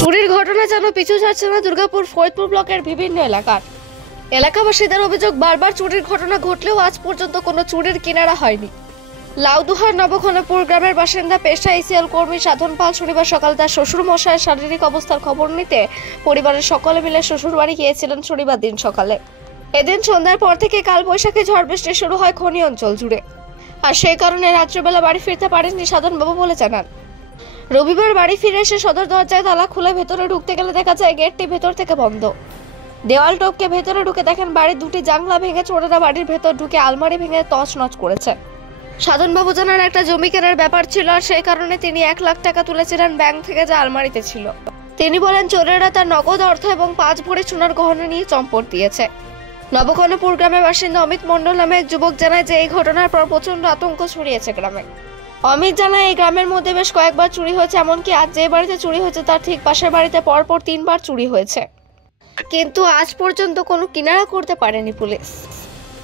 চুরির ঘটনা যেন পিছু ছাড়ছে না দুর্গাপুর ফরিদপুর ব্লকের বিভিন্ন এলাকাবাসীদের অভিযোগ, বারবার চুরির ঘটনা ঘটলেও আজ পর্যন্ত কোনো চুরির কিনারা হয়নি। লাউদুহার নবঘনপুর গ্রামের বাসিন্দা পেশা ইসিএল কর্মী সাধন পাল শনিবার সকাল তার শ্বশুর মশাইয়ের শারীরিক অবস্থার খবর নিতে পরিবারের সকলে মিলে শ্বশুর বাড়ি গিয়েছিলেন শনিবার দিন সকালে। এদিন সন্ধ্যার পর থেকে কালবৈশাখী ঝড় বৃষ্টি শুরু হয় খনি অঞ্চল জুড়ে, আর সেই কারণে রাত্রেবেলা বাড়ি ফিরতে পারেননি সাধনবাবু বলে জানান। রবিবার বাড়ি ফিরে এসে সদর দরজায় তালা খুলে ভেতরে ঢুকতে গেলে দেখা যায় গেটটি ভেতর থেকে বন্ধ। দেওয়াল টপকে ভেতরে ঢুকে দেখেন বাড়ির দুটি জানলা ভেঙে চোরেরা বাড়ির ভেতর ঢুকে আলমারি ভেঙে তছনছ করেছে। সাধনবাবু জানান একটা জমি কেনার ব্যাপার ছিল, আর সেই কারণে তিনি 1 লাখ টাকা তুলেছিলেন ব্যাংক থেকে, যা আলমারিতে ছিল। তিনি বলেন চোরেরা তার নগদ অর্থ এবং 5 ভরি সোনার গহনা নিয়ে চম্পট দিয়েছে। নবঘনপুর গ্রামের বাসিন্দা অমিত মণ্ডল নামে এক যুবক জানায় যে এই ঘটনার পর প্রচন্ড আতঙ্ক ছড়িয়েছে গ্রামে। অমিত জানায় এই গ্রামের মধ্যে বেশ কয়েকবার চুরি হয়েছে, এমনকি আজ যে বাড়িতে চুরি হয়েছে তার ঠিক পাশের বাড়িতে পরপর 3 বার চুরি হয়েছে, কিন্তু আজ পর্যন্ত কোনো কিনারা করতে পারেনি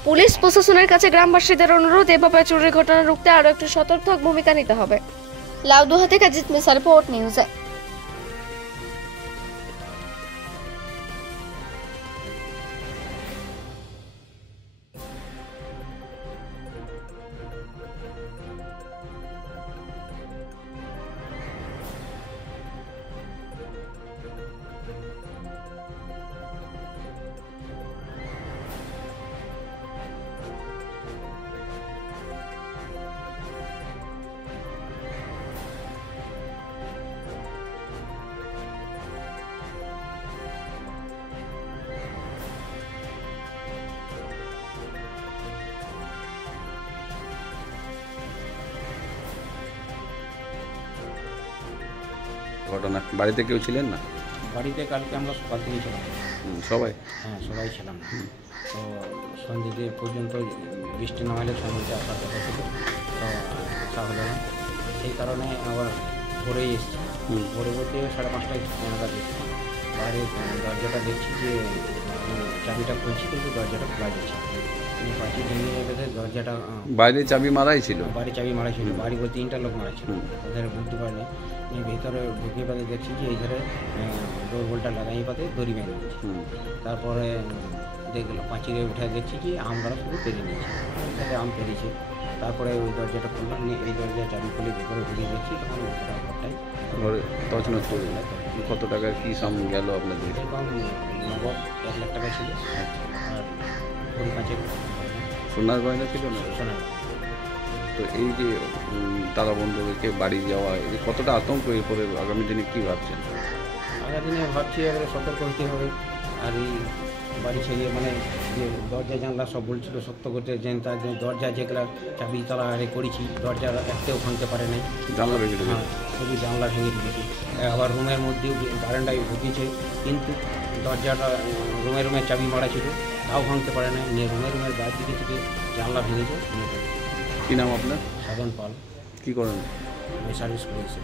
পুলিশ প্রশাসনের কাছে গ্রামবাসীদের অনুরোধ, এভাবে চুরির ঘটনা রুখতে আরো একটু সতর্ক ভূমিকা নিতে হবে। লাউদুহা থেকে জিৎ মিসা, রিপোর্ট নিউজে। ঘটনা বাড়িতে কেউ ছিলেন না? বাড়িতে কালকে আমরা সকাল থেকে ছিলাম সবাই? হ্যাঁ, সবাই ছিলাম। তো সন্ধ্যে পর্যন্ত বৃষ্টি না হলে সন্ধ্যে আসার কথা ছিল, তো আসা হলো না। সেই কারণে আবার ভোরেই এসেছি। ভোরে বলতে 5:30টায় নাগাদ এসেছি। বাইরে দরজাটা দেখছি যে চাবিটা খুলছি, কিন্তু দরজাটা খোলা যাচ্ছে। পাঁচি ভেঙে গেছে দরজাটা। বাইরে চাবি মারাই ছিল? বাড়ি চাবি মারা ছিল। বাড়ি বলতে 3টা লোক মারা ছিল। ওদের বুঝতে পারিনি। ভিতরে ঢুকে পাতে দেখছি যে এই ধারে ডোর বোল্টটা লাগাই পাতে দড়ি বেঁধে দিয়েছি। তারপরে দেখলাম পাঁচিরে উঠে দেখছি যে আমরা শুধু পেরিয়ে নিয়েছি, তাহলে আম পেরিয়েছে। তারপরে ওই দরজাটা খুললাম, নিয়ে এই দরজা চাবি খুলে ভিতরে ঢুকে দেখছি, তখন ওটা ঘরটাই তছনছ করে। কত টাকার কী সাম গেল আপনাদের? এরকম নগদ 1 লাখ টাকা ছিল, আর ভরি 5 সোনার গয়না ছিল না? সোনার। তো এই যে তারা বন্ধুদেরকে বাড়ি যাওয়া, এই কতটা আতঙ্ক, এরপরে আগামী দিনে কী ভাবছেন? আগামী দিনে ভাবছি এবারে সতর্ক হতে হবে। আর এই বাড়ি ছেড়ে যে দরজা জানলা সব বলছিল সত্য করতে, যে তার যে দরজা যেগুলা চাবি তালা আরে করেছি, দরজা একটাও ভাঙতে পারে নাই। জানলা ভেঙে দিয়েছে? হ্যাঁ, শুধু জানলা ভেঙে দিয়েছি। আবার রুমের মধ্যেও বারান্দায় ঢুকেছে, কিন্তু দরজাটা রুমে চাবি মারা ছিল, তাও ভাঙতে পারে নাই। নিয়ে রুমের বাইর দিকে থেকে জানলা ভেঙেছে। কী নাম আপনার? সাধন পাল। কী করেন? সার্ভিস করেছে।